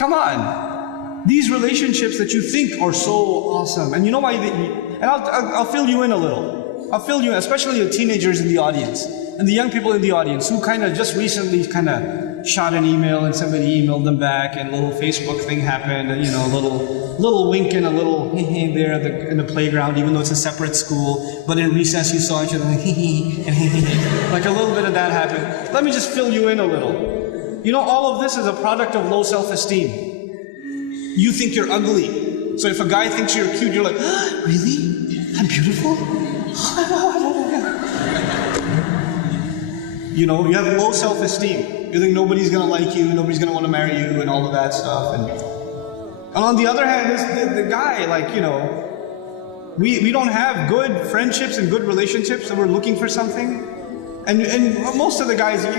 Come on. These relationships that you think are so awesome, and you know why? And I'll fill you in a little. I'll fill you in, especially the teenagers in the audience and the young people in the audience who kind of just recently kind of shot an email and somebody emailed them back, and a little Facebook thing happened, and, you know, a little wink and a little there in the playground, even though it's a separate school. But in recess, you saw each other and like a little bit of that happened. Let me just fill you in a little. You know, all of this is a product of low self-esteem. You think you're ugly. So if a guy thinks you're cute, you're like, oh, really? I'm beautiful? You know, you have low self-esteem. You think nobody's gonna like you, nobody's gonna want to marry you, and all of that stuff. And on the other hand, the guy, like, you know, we don't have good friendships and good relationships, and we're looking for something. And most of the guys, I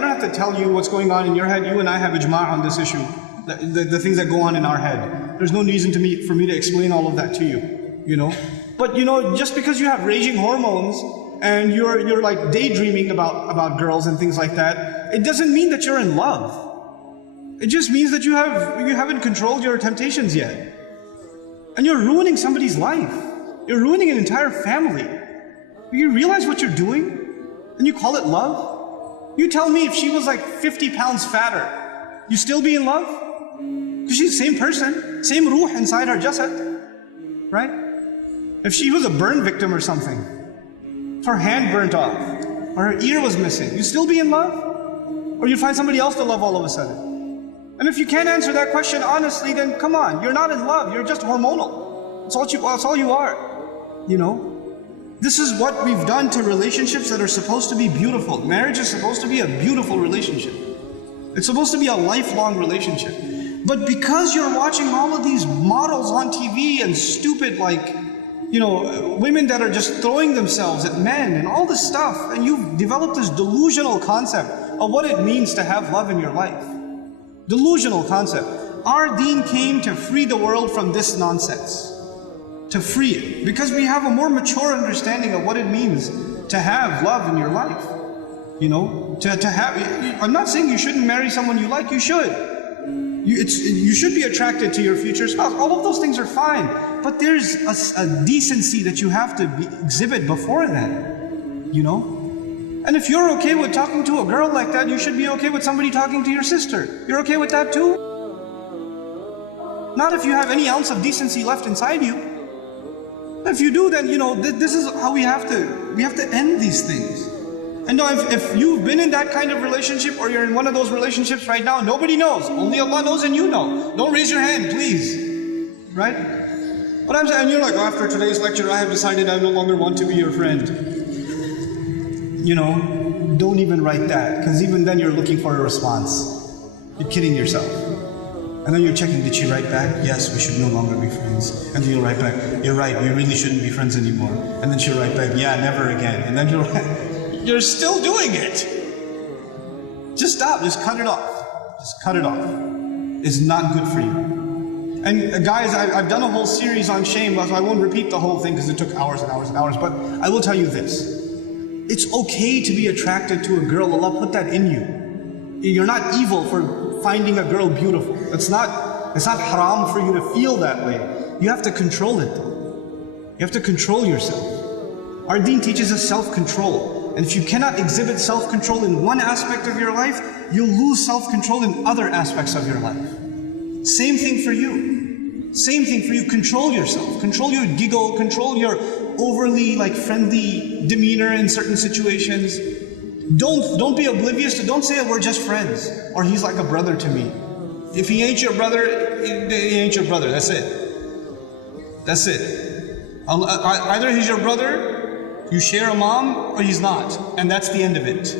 don't have to tell you what's going on in your head. You and I have ijma' on this issue. The things that go on in our head. There's no reason for me to explain all of that to you, you know. But, you know, just because you have raging hormones and you're like daydreaming about girls and things like that, it doesn't mean that you're in love. It just means that you haven't controlled your temptations yet. And you're ruining somebody's life. You're ruining an entire family. You realize what you're doing? And you call it love? You tell me if she was like 50 pounds fatter, you still be in love? Because she's the same person, same ruh inside her jasad, right? If she was a burn victim or something, if her hand burnt off, or her ear was missing, you still be in love? Or you'd find somebody else to love all of a sudden? And if you can't answer that question honestly, then come on, you're not in love, you're just hormonal. That's all you are, you know? This is what we've done to relationships that are supposed to be beautiful. Marriage is supposed to be a beautiful relationship. It's supposed to be a lifelong relationship. But because you're watching all of these models on TV and stupid, like, you know, women that are just throwing themselves at men and all this stuff, and you've developed this delusional concept of what it means to have love in your life. Delusional concept. Our deen came to free the world from this nonsense. To free it. Because we have a more mature understanding of what it means to have love in your life. You know, to have, I'm not saying you shouldn't marry someone you like, you should. You should be attracted to your future spouse. All of those things are fine. But there's a decency that you have to exhibit before that, you know? And if you're okay with talking to a girl like that, you should be okay with somebody talking to your sister. You're okay with that too? Not if you have any ounce of decency left inside you. If you do, then, you know, this is how we have to end these things. And no, if you've been in that kind of relationship, or you're in one of those relationships right now, nobody knows. Only Allah knows and you know. Don't raise your hand, please. Right? But I'm saying, you're like, oh, after today's lecture, I have decided I no longer want to be your friend. You know, don't even write that, because even then you're looking for a response. You're kidding yourself. And then you're checking, did she write back? Yes, we should no longer be friends. And then you'll write back, you're right, we really shouldn't be friends anymore. And then she'll write back, yeah, never again. And then you're still doing it. Just stop, just cut it off. Just cut it off. It's not good for you. And guys, I've done a whole series on shame, so I won't repeat the whole thing because it took hours and hours and hours, but I will tell you this. It's okay to be attracted to a girl. Allah put that in you. You're not evil for finding a girl beautiful. It's not haram for you to feel that way. You have to control it though. You have to control yourself. Our deen teaches us self-control. And if you cannot exhibit self-control in one aspect of your life, you'll lose self-control in other aspects of your life. Same thing for you. Same thing for you. Control yourself. Control your giggle. Control your overly friendly demeanor in certain situations. Don't be oblivious to, don't say we're just friends, or he's like a brother to me. If he ain't your brother, he ain't your brother. That's it. That's it. Either he's your brother, you share a mom, or he's not. And that's the end of it.